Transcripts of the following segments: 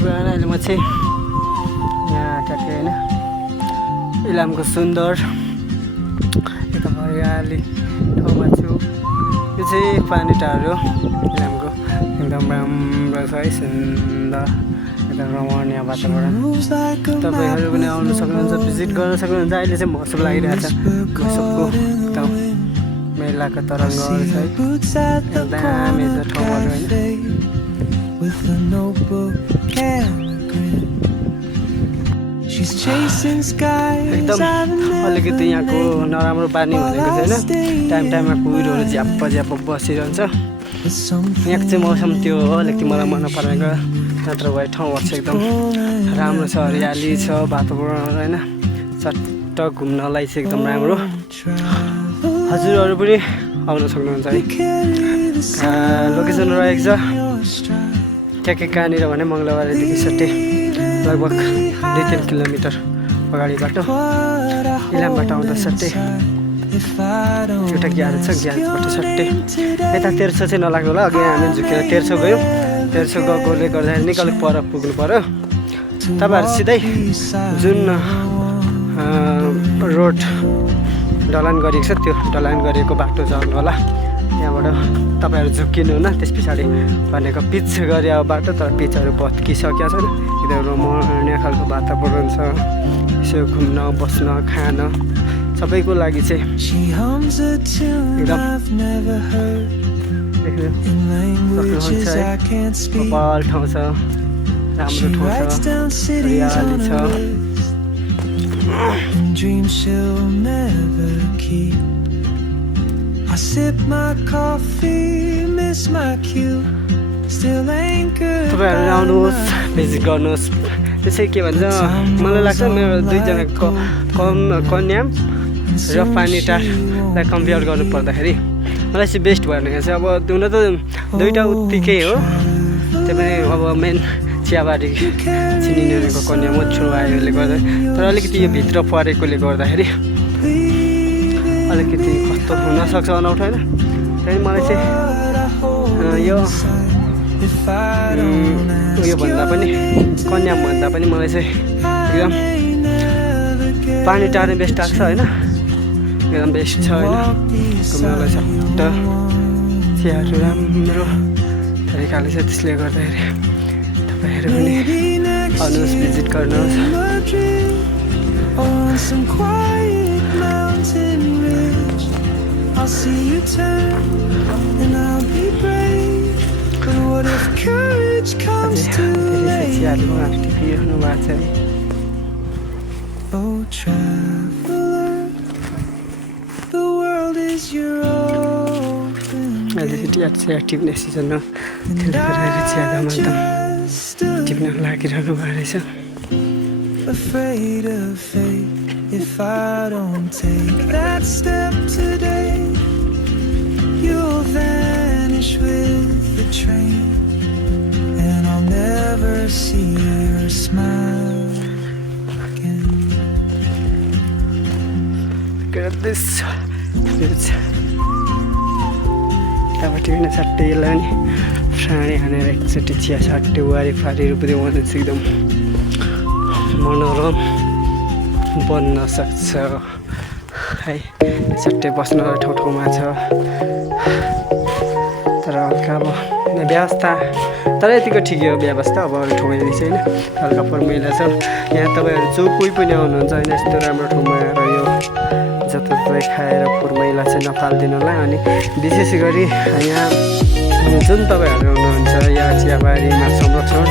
पुरानो अहिले म चाहिँ यहाँ ट्याक्कै होइन इलामको सुन्दर एकदम हरियाली ठाउँमा छु। यो चाहिँ पानीटार हो इलामको, एकदम राम्रो छ है, सुन्दर एकदम रमणीय वातावरण। तपाईँहरू पनि आउनु सक्नुहुन्छ, भिजिट गर्न सक्नुहुन्छ। अहिले चाहिँ महोत्सव लागिरहेछ, महोत्सवको एकदम मेलाको तरङ्गहरू छ है, एकदम दामी छ ठाउँहरू होइन। एकदम अलिकति यहाँको नराम्रो बानी भनेको छैन, टाइममा कुहिरोहरू झ्याप्प झ्याप्प बसिरहन्छ। यहाँको चाहिँ मौसम त्यो हो अलिकति मलाई मन परेको, नत्र भए ठाउँहरू चाहिँ एकदम राम्रो छ, हरियाली छ वातावरण होइन, चट्ट घुम्नलाई चाहिँ एकदम राम्रो। हजुरहरू पनि आउन सक्नुहुन्छ है। लोकेसन रहेको छ ट्याक्कै कहाँनिर भने मङ्गलबारेदेखि सट्टै लगभग 2-3 किलोमिटर अगाडि बाटो, इलामबाट आउँदा सट्टै एउटा ग्यारेज छ, ग्यारेजबाट सट्टै यता 1300 चाहिँ नलाग्नु होला। अघि हामी झुकेर 1300 गयौँ, 1300 गएकोले गर्दाखेरि निकै अलिक पर पुग्नु पऱ्यो। तपाईँहरू सिधै जुन रोड ढलान गरिएको छ त्यो ढलान गरिएको बाटो झर्नु होला। यहाँबाट तपाईँहरू झुक्किनु हुन, त्यस पछाडि भनेको पिच गरे अब बाटो, तर पिचहरू भत्किसकेको छैन, एकदम रमणीय खालको वातावरण छ। यसो घुम्न बस्न खान सबैको लागि चाहिँ एकदम देख्नु सक्नुहुन्छ है, कपाल ठाउँ छ, राम्रो ठाउँ छ, हरियाली छ। तपाईँहरू आउनुहोस्, भिजिट गर्नुहोस्। त्यसै के भन्छ, मलाई लाग्छ मेरो 2जना कन्याम र पानीटारलाई कम्पेयर गर्नु पर्दाखेरि मलाई चाहिँ बेस्ट भनेको चाहिँ अब हुन त दुईवटा उत्तिकै हो, त्यो पनि अब मेन चियाबारी चिनिनेको कन्या म छु आयोले गर्दा, तर अलिकति यो भित्र परेकोले गर्दाखेरि अलिकति कस्तो हुनसक्छ अनौठो होइन। त्यहाँदेखि मलाई चाहिँ यो भन्दा पनि कन्याम भन्दा पनि मलाई चाहिँ एकदम पानीटार बेस्ट लाग्छ होइन, एकदम बेस्ट छ होइन। घुम्नलाई सट्ट चियाहरू राम्रो तरिकाले छ, त्यसले गर्दाखेरि तपाईँहरू पनि आउनुहोस्, भिजिट गर्नुहोस्। चियाहरू टिपिरहनु भएको छ है। अहिले चाहिँ एक्टिभनेस सिजन हो, त्यसले गर्दाखेरि चियादामा एकदम टिप्न लागिरहनु भएको रहेछ। If I don't take that step today, you'll vanish with the train, and I'll never see your smile again. Look at this. तबबाट किन सट्टै यसलाई पनि साँडे हानेर एकचोटि चिया सट्टै वारिफारी रूपले बनाउँछ, एकदम मनोरम बन्न सक्छ है। सट्टै बस्न ठाउँमा छ, तर हल्का अब व्यवस्था तर यतिको ठिकै हो व्यवस्था। अब अरू ठाउँमा हेर्ने छैन, हल्का फोहोर मैला छ। यहाँ तपाईँहरू जो कोही पनि आउनुहुन्छ होइन, यस्तो राम्रो ठाउँमा आएर यो जताततै खाएर फोहोर मैला चाहिँ नफालिदिनु होला। अनि विशेष गरी यहाँ जुन तपाईँहरू हुनुहुन्छ यहाँ चियाबारीमा संरक्षण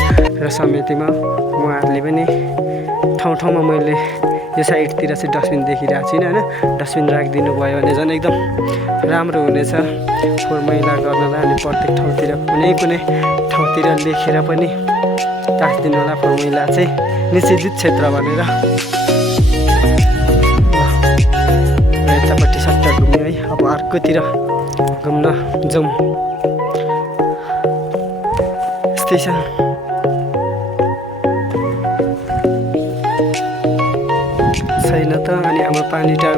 र समितिमा, उहाँहरूले पनि ठाउँमा मैले यो साइडतिर चाहिँ डस्टबिन देखिरहेको छुइनँ होइन, डस्टबिन राखिदिनु भयो भने झन् एकदम राम्रो हुनेछ फोहोर मैला गर्नलाई। अनि प्रत्येक ठाउँतिर कुनै ठाउँतिर लेखेर पनि राखिदिनु होला फोहोर मैला चाहिँ निषेधित क्षेत्र भनेर। यतापट्टि सट्टा घुम्यो है, अब अर्कोतिर घुम्न जाउँ। यस्तै छ छैन त। अनि हाम्रो पानीटार